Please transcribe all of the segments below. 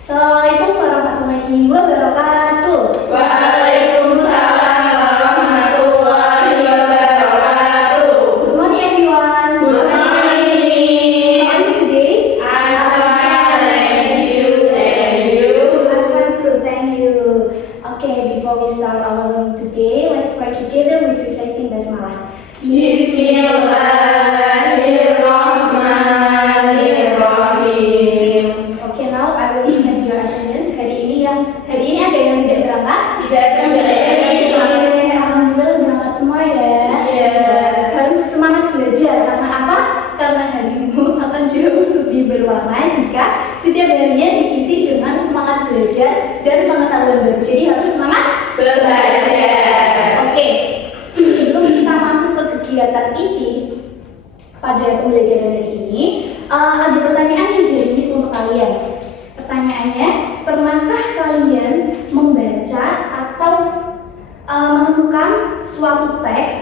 Assalamualaikum warahmatullahi wabarakatuh. Waalaikumsalam warahmatullahi wabarakatuh. Good morning everyone. Good morning. How are you today? I'm fine, thank you. And you? I'm fine too, thank you. Okay, before we start our learning today, let's pray together with reciting Basmalah. Bismillahirrahmanirrahim. Okay, now I will accept your attendance. Hari ini ada yang tidak berangkat? Tidak Alhamdulillah berangkat semua ya. Iya. Harus semangat belajar karena apa? Karena harimu akan jauh lebih berwarna jika setiap harinya diisi dengan semangat belajar dan pengetahuan baru. Jadi harus semangat belajar. Oke, sebelum kita masuk ke kegiatan inti pada pembelajaran hari ini, ada pertanyaan nih dari Miss untuk kalian. Pertanyaannya, pernahkah kalian membaca atau menemukan suatu teks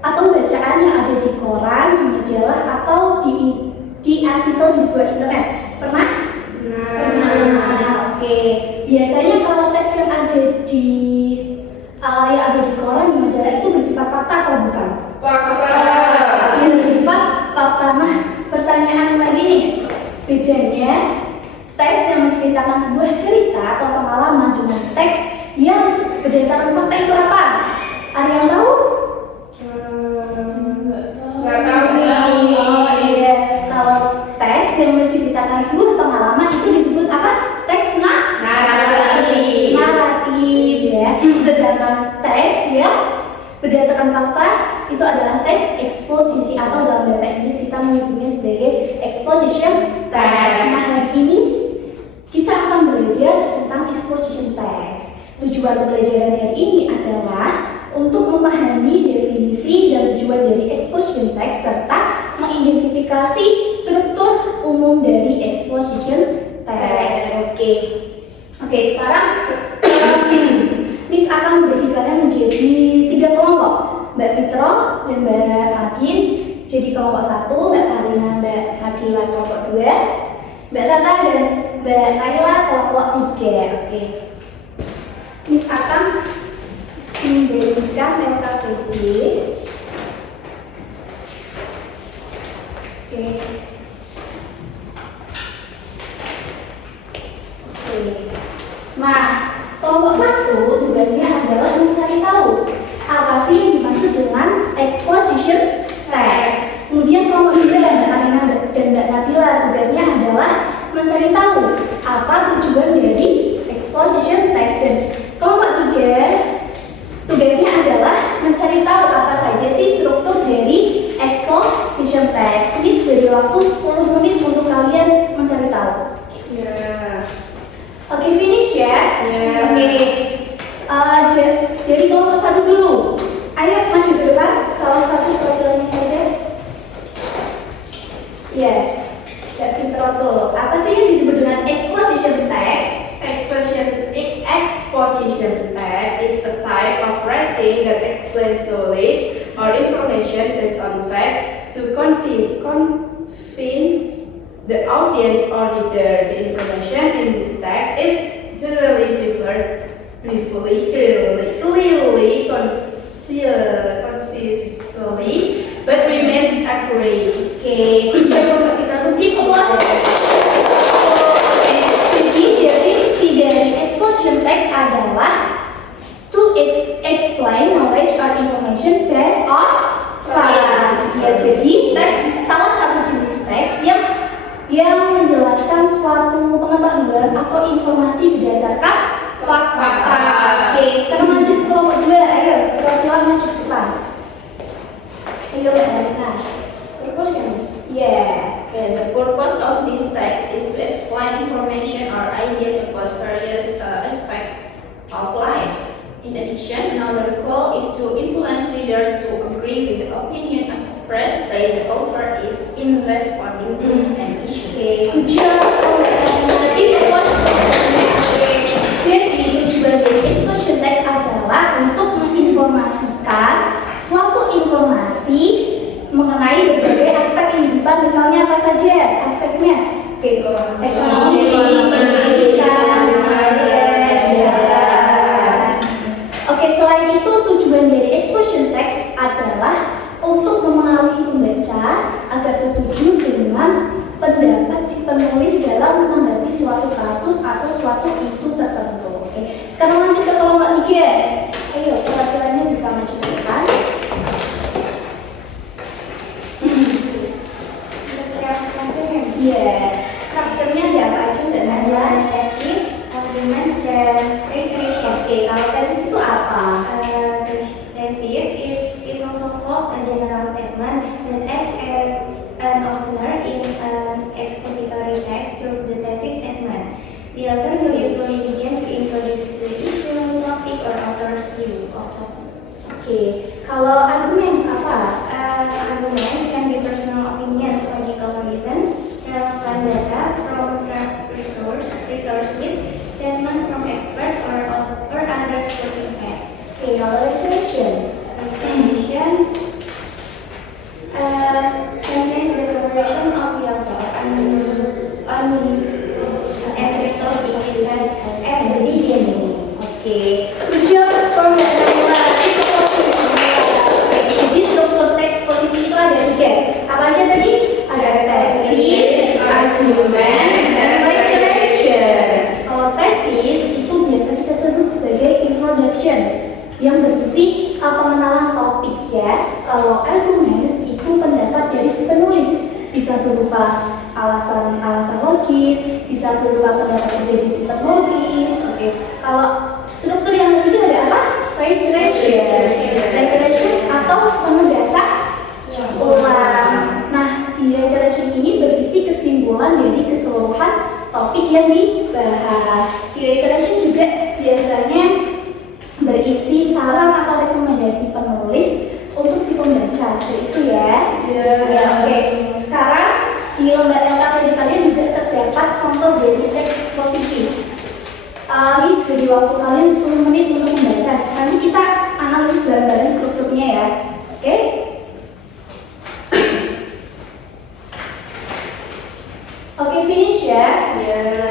atau bacaan yang ada di koran, di majalah, atau di artikel di sebuah internet? Pernah? Pernah. Oke. Biasanya kalau teks yang ada di koran, di majalah itu bersifat fakta atau bukan? Yang bersifat fakta. Nah, pertanyaan lagi nih, bedanya teks yang menceritakan sebuah cerita atau pengalaman dengan teks yang berdasarkan fakta itu apa? Ada yang tahu? Nggak tahu. Oh iya, kalau teks yang menceritakan sebuah pengalaman itu disebut apa? Teks Naratif. naratif ya. Sedangkan teks yang berdasarkan fakta itu adalah teks eksposisi atau dalam bahasa Inggris kita menyebutnya sebagai exposition text. Nah, hari ini kita akan belajar tentang exposition text. Tujuan pembelajaran hari ini adalah untuk memahami definisi dan tujuan dari exposition text serta mengidentifikasi struktur umum dari exposition text. Oke, sekarang Miss akan membagi kalian menjadi 3 kelompok. Mbak Fitro dan Mbak Adin jadi kelompok 1, Mbak Karina, Mbak Nabila kelompok 2, Mbak Tata dan Mbak Naila kelompok 3. Oke. Miss akan memberikan LKPD. Oke. Nah, kelompok 1 tugasnya adalah mencari tahu apa sih yang dimaksud dengan exposition text. Kemudian kelompok 2 Mbak Karina dan Mbak Nabila tugasnya adalah mencari tahu apa tujuan dari exposition text. Dan kelompok 3 tugasnya adalah mencari tahu apa saja sih struktur dari exposition text. Miss beri waktu 10 menit untuk kalian mencari tahu. Oke, finish ya. Oke. Dari kelompok 1 dulu. Ayo maju ke depan, salah satu perwakilannya saja. Ya, Mbak Fitro tuh. Apa sih yang disebut dengan exposition text? Exposition text is a type of writing that explains knowledge or information based on facts to convince the audience or reader. The information in this text is generally differed, briefly, clearly, concisely, but remains accurate. Oke, good job Mbak Fitro tuh. Give applause. Jadi definisi dari exposition text adalah to explain knowledge or information based on facts. Ya, jadi teks salah satu jenis teks yang menjelaskan suatu pengetahuan atau informasi berdasarkan fakta. Oke, sekarang lanjut ke kelompok 2. Ayo, perwakilan maju ke depan. Ayo, Mbak Karina. Purpose kan, Miss? Okay, the purpose of this text is to explain information or ideas about various aspects of life. In addition, another goal is to influence readers to agree with the opinion expressed by the author is in responding to an issue. Oke, good job. Jadi tujuan dari exposition text adalah untuk menginformasikan suatu informasi mengenai berbagai aspek kehidupan. Misalnya apa saja aspeknya? Ekonomi, pendidikan, pembaca agar setuju dengan pendapat si penulis dalam menanggapi suatu kasus atau suatu isu tertentu. Oke, sekarang lanjut ke kelompok 3. Ayo, perwakilannya bisa maju ke depan. Iya, strukturnya ada apa aja? Ada tesis, arguments, dan recreation. Oke, kalau tesis itu apa? Thesis is also called a general statement that acts as an opener in an expository text through the thesis statement. The author will usually begin to introduce the issue, topic, or author's view of topic. Oke, kalau argumen apa? Arguments can be personal opinions, logical reasons, relevant data from resources, statements from experts, or other supporting facts. Oke, kalau recreation. Recognition contains the collaboration of the author on every topic discussed at the beginning. Oke, good job for Mbak Nabila. Jadi struktur teks posisi itu ada 3. Apa aja tadi? Ada tesis, argumen, dan recreation. Kalau tesis itu biasa kita sebut sebagai introduction yang berisi pengenalan topik ya. Kalau argumen itu pendapat dari si penulis, bisa berupa alasan-alasan logis, bisa berupa pendapat dari si penulis. Oke, kalau struktur yang ketiga ada apa? Recreation atau penegasan ulang. Nah, di recreation ini berisi kesimpulan dari keseluruhan topik yang dibahas. Di recreation juga biasanya berisi saran atau rekomendasi penulis untuk si pembaca, seperti itu ya. Ya, oke. Sekarang di lembar LKPD kalian juga terdapat contoh dari teks eksposisi. Miss beri waktu kalian 10 menit untuk membaca. Nanti kita analisis bareng-bareng strukturnya ya. Oke? Oke, finish ya.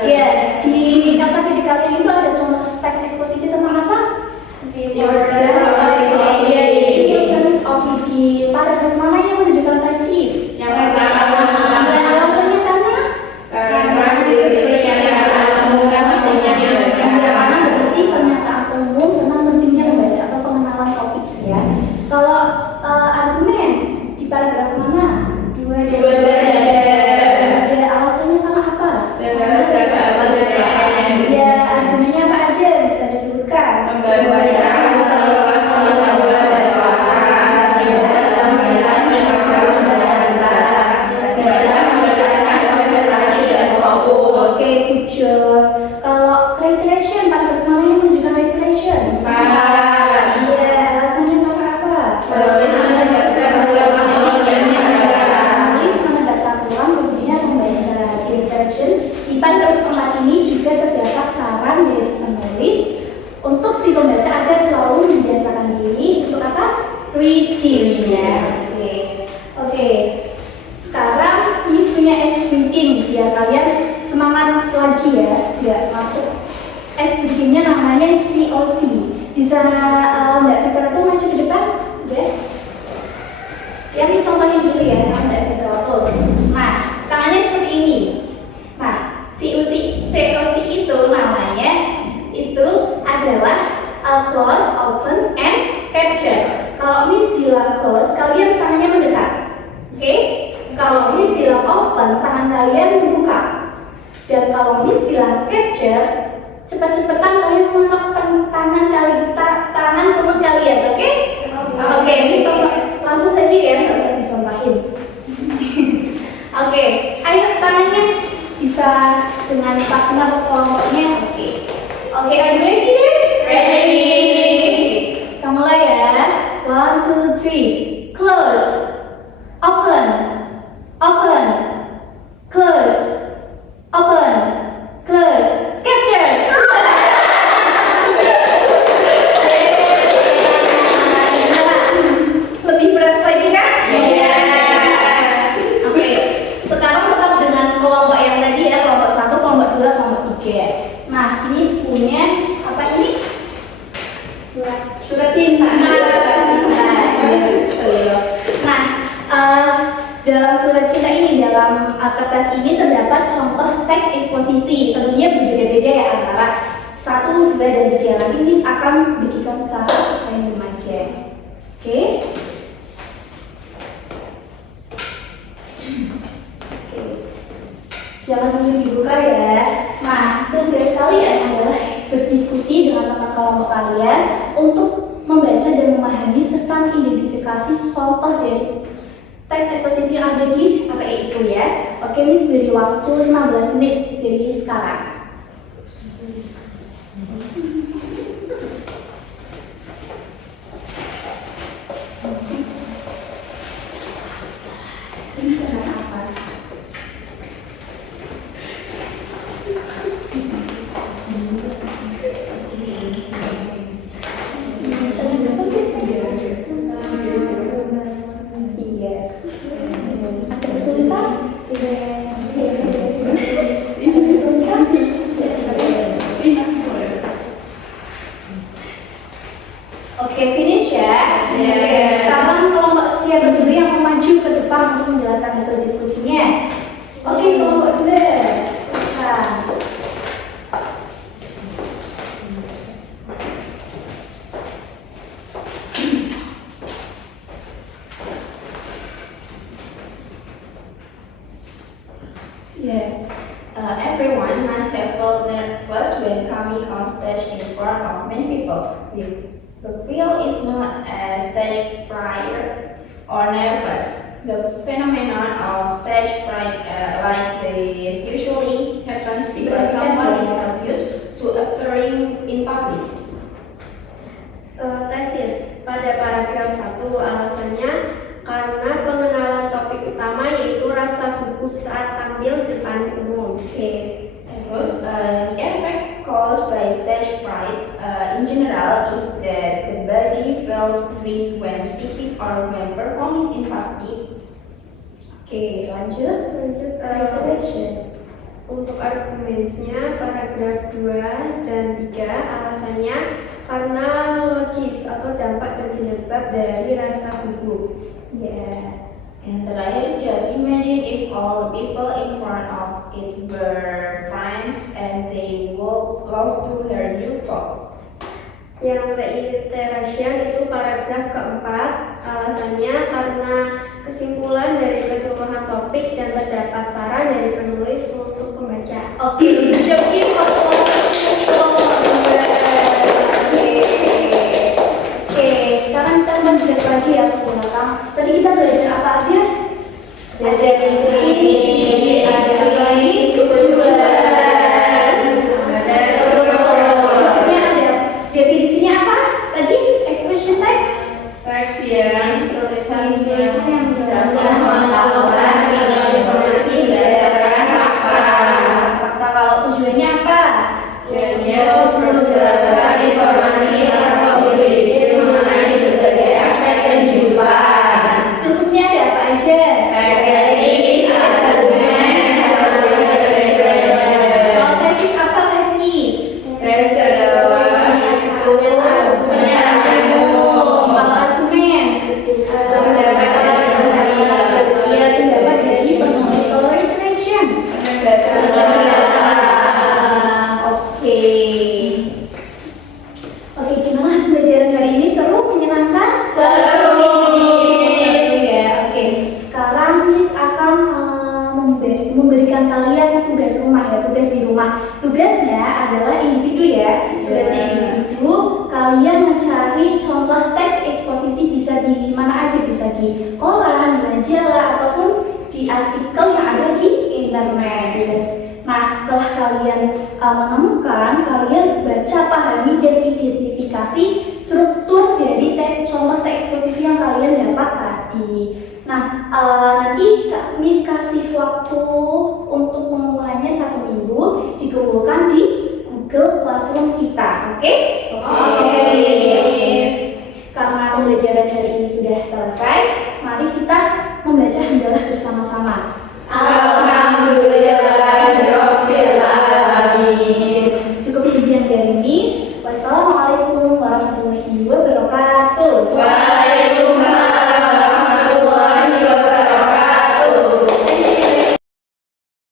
Ya, di LKPD kalian itu ada contoh teks eksposisi tentang apa? Importance of reading. Paragraf mana yang menunjukkan tesis? Yang pertama, alasannya karena berisi pernyataan umum tentang pentingnya membaca atau pengenalan topik ya. Kalau argumen di paragraf mana? Dua. Ada alasannya karena apa? Ya, argumennya apa aja bisa disebutkan? Oke, good job. Kalau recreation, paragraf mana yang menunjukkan recreation? Iya, alasannya karena apa? Penulis menegaskan ulang pentingnya membaca. Di recreation, di paragraf 4 ini juga terdapat saran dari penulis untuk si pembaca agar selalu membiasakan diri untuk apa? Reading ya. Oke. Sekarang Miss punya es bikin biar kalian semangat lagi ya, biar masuk. Es bikinnya namanya COC. Bisa Mbak Fitra tuh maju ke depan, guys. Ya, Miss contohin dulu ya sama Mbak Fitra tuh. Nah, tangannya seperti ini. Nah, COC itu namanya itu adalah close, open, and capture. Kalau Miss bilang close, kalian tangannya mendekat. Oke? Kalau Miss bilang open, tangan kalian membuka. Dan kalau Miss bilang capture, cepat-cepatan kalian mengangkat tangan teman kalian, oke? Oke, Miss langsung saja ya, nggak usah dicontohin. Oke, ayo tangannya bisa dengan partner kelompoknya, oke. Oke, are you ready guys? Ready. Kita mulai ya. 1, 2, 3. Close. Open. Open. Close. Open. Close. Capture. Lebih fresh lagi kan? Iya. Oke. Sekarang tetap dengan kelompok yang tadi ya, kelompok 1, kelompok 2, kelompok 3. Nah, ini punya apa ini? Surat cinta. Nah, dalam surat cinta ini, dalam kertas ini terdapat contoh teks eksposisi. Tentunya berbeda-beda ya antara 1, 2, dan 3. Nanti Miss akan berikan secara random aja. Oke? Jangan dulu dibuka ya. Nah, tugas kalian adalah berdiskusi dengan teman kelompok kalian untuk membaca dan memahami serta mengidentifikasi contoh dari teks eksposisi yang ada di KPI itu ya. Oke, Miss beri waktu 15 menit dari sekarang. Ini tentang apa? Iya. Ada kesulitan? Oke, finish ya. Sekarang kelompok siapa dulu yang mau maju ke depan untuk menjelaskan hasil diskusinya? Oke, kelompok dulu. Nah. Everyone must have felt nervous when coming on stage in front of many people. The feel is not as stage fright or nervous. The phenomenon of stage fright like this usually happens because someone is not used to appearing in public. Tesis pada paragraf 1 alasannya karena pengenalan topik utama yaitu rasa gugup saat tampil di depan umum. Terus, the effect caused by stage fright in general is that the body feels weak when speaking or when performing in public. Lanjut. Untuk argumennya paragraf 2 dan 3 alasannya karena logis atau dampak dan penyebab dari rasa gugup. And terakhir, just imagine if all the people in front of it were friends and they would love to hear you talk. Yang reiteration itu paragraf keempat, alasannya karena kesimpulan dari keseluruhan topik dan terdapat saran dari penulis untuk pembaca. Oke, job give sekarang kita bahas lagi ya ke belakang. Tadi kita belajar apa aja? Ada definisi, ada lagi tujuan, ada definisinya apa? Tadi expression text. Teks yang tulisan yang menjelaskan pengetahuan dan informasi berdasarkan fakta. Fakta kalau tujuannya apa? Tujuannya untuk menjelaskan informasi atau ide mengenai berbagai aspek kehidupan. Strukturnya ada apa aja? Tesis, argumen, Kalau tesis apa tesis? tes adalah argumen umum. Kalau argumen, ya pendapat dari penulis. Kalau reflection, Oke, gimana pembelajaran hari ini? Seru, menyenangkan? Seru. Ya, oke. Sekarang Miss akan memberikan kalian tugas rumah ya, tugas di rumah. Tugasnya adalah individu ya. Tugasnya individu, kalian mencari contoh teks eksposisi bisa di mana aja, bisa di koran, majalah, ataupun di artikel yang ada di internet. Nah, setelah kalian menemukan, kalian baca, pahami, dan identifikasi struktur dari contoh teks eksposisi yang kalian dapat tadi. Nah, nanti Miss kasih waktu untuk pengumpulannya 1 minggu, dikumpulkan di Google Classroom kita, oke? Karena pembelajaran hari ini sudah selesai, mari kita membaca hamdalah bersama-sama. Cukup sekian dari Miss. Wassalamualaikum warahmatullahi wabarakatuh.